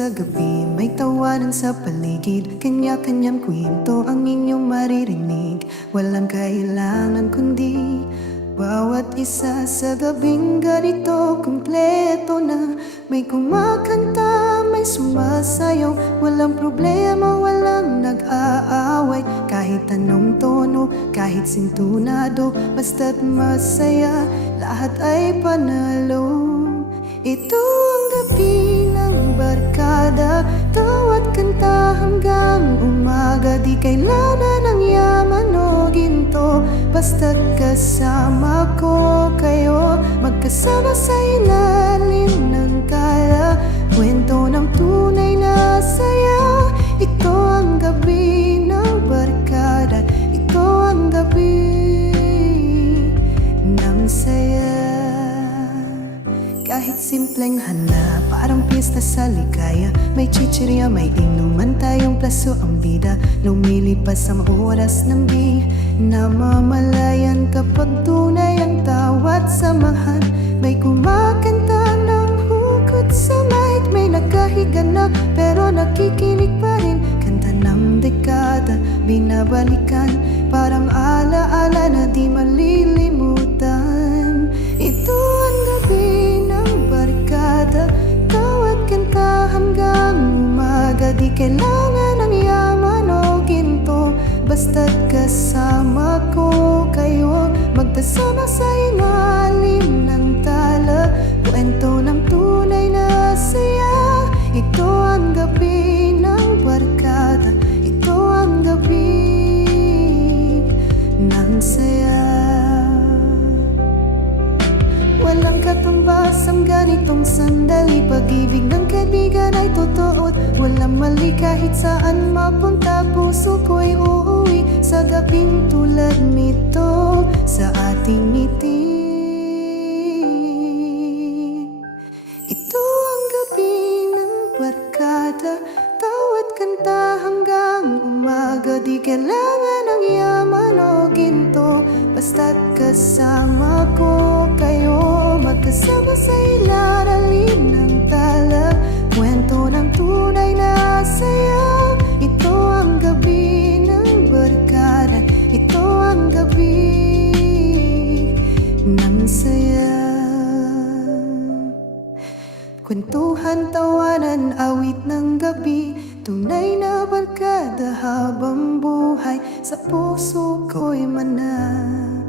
sa gabi, may tawanan sa paligid. Kanya-kanyang kwento ang inyong maririnig. Walang kailangan kundi bawat isa sa gabing ganito. Kumpleto na, may kumakanta, may sumasayaw. Walang problema, walang nag-aaway. Kahit anong tono, kahit sintunado, basta't masaya, lahat ay panalo. Ito ang gabi ng barkada, tawat kanta hanggang umaga. Di kailangan ng yaman o ginto, basta't kasama ko kayo. Magkasama sa ilalim ng tala, kwento ng tunay na saya. Ito ang gabi ng barkada, ito ang gabi ng saya. Kahit simpleng hana, parang pista sa ligaya. May chichirya, may inuman tayong plaso ang bida. Lumilipas ang oras ng di namamalayan. Kapag tunay ang tawat samahan, may kumakanta ng hugot sa mic. May nagkahiga na pero nakikinig pa rin. Kanta ng dekada, binabalikan, parang alaala na di malilimutan. Ito ang gabi ng barkada, tawat kanta hanggang umaga. Di kailangan ng yaman o ginto, basta't kasama ko kayo. Magkasama sa ilalim ng tala, kwento ng tunay na saya. Ito ang gabi ng barkada, ito ang gabi ng saya. Walang katumbas ang ganitong sandali. Pag-ibig ng kaibigan ay totoo at walang mali. Kahit saan mapunta, puso ko'y uuwi sa gabing tulad nito, sa ating ngiti. Ito ang gabi ng barkada, tawat kanta hanggang umaga. Di kailangan ng yaman o ginto, basta't kasama ko kayo. Magkasama sa ilalim ng tala, kwento ng tunay na saya. Ito ang gabi ng barkada, ito ang gabi ng saya. Kwentuhan, tawanan, awit ng gabi, tunay na barkada habang buhay. Sa puso ko'y mananatili.